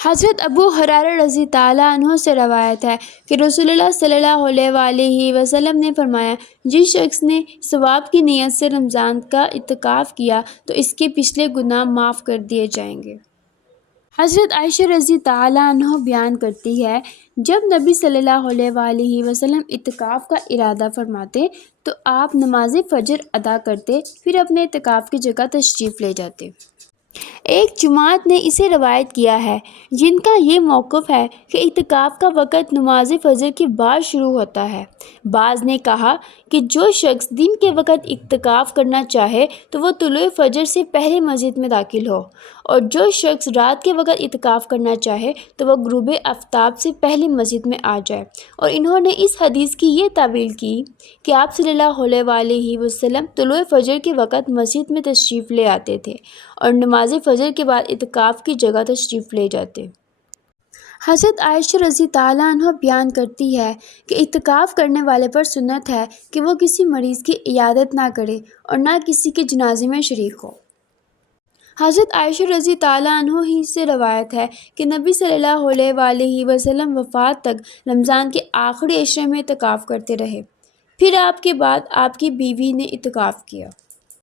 حضرت ابو ہریرہ رضی تعالیٰ عنہ سے روایت ہے کہ رسول اللہ صلی اللہ علیہ وسلم نے فرمایا، جس شخص نے ثواب کی نیت سے رمضان کا اعتکاف کیا تو اس کے پچھلے گناہ معاف کر دیے جائیں گے۔ حضرت عائشہ رضی تعالیٰ عنہ بیان کرتی ہے، جب نبی صلی اللہ علیہ وسلم اعتکاف کا ارادہ فرماتے تو آپ نماز فجر ادا کرتے، پھر اپنے اعتکاف کی جگہ تشریف لے جاتے۔ ایک جماعت نے اسے روایت کیا ہے جن کا یہ موقف ہے کہ اعتکاف کا وقت نماز فجر کے بعد شروع ہوتا ہے۔ بعض نے کہا کہ جو شخص دن کے وقت اعتکاف کرنا چاہے تو وہ طلوع فجر سے پہلے مسجد میں داخل ہو، اور جو شخص رات کے وقت اعتکاف کرنا چاہے تو وہ غروب آفتاب سے پہلے مسجد میں آ جائے۔ اور انہوں نے اس حدیث کی یہ تعویل کی کہ آپ صلی اللہ علیہ وسلم طلوع فجر کے وقت مسجد میں تشریف لے آتے تھے اور نماز فجر کے بعد اعتکاف کی جگہ تشریف لے جاتے۔ حضرت عائشہ رضی تعالیٰ عنہ بیان کرتی ہے کہ اعتکاف کرنے والے پر سنت ہے کہ وہ کسی مریض کی عیادت نہ کرے اور نہ کسی کے جنازے میں شریک ہو۔ حضرت عائشہ رضی تعالیٰ عنہ ہی سے روایت ہے کہ نبی صلی اللہ علیہ وسلم وفات تک رمضان کے آخری عشرے میں اعتکاف کرتے رہے، پھر آپ کے بعد آپ کی بیوی نے اعتکاف کیا۔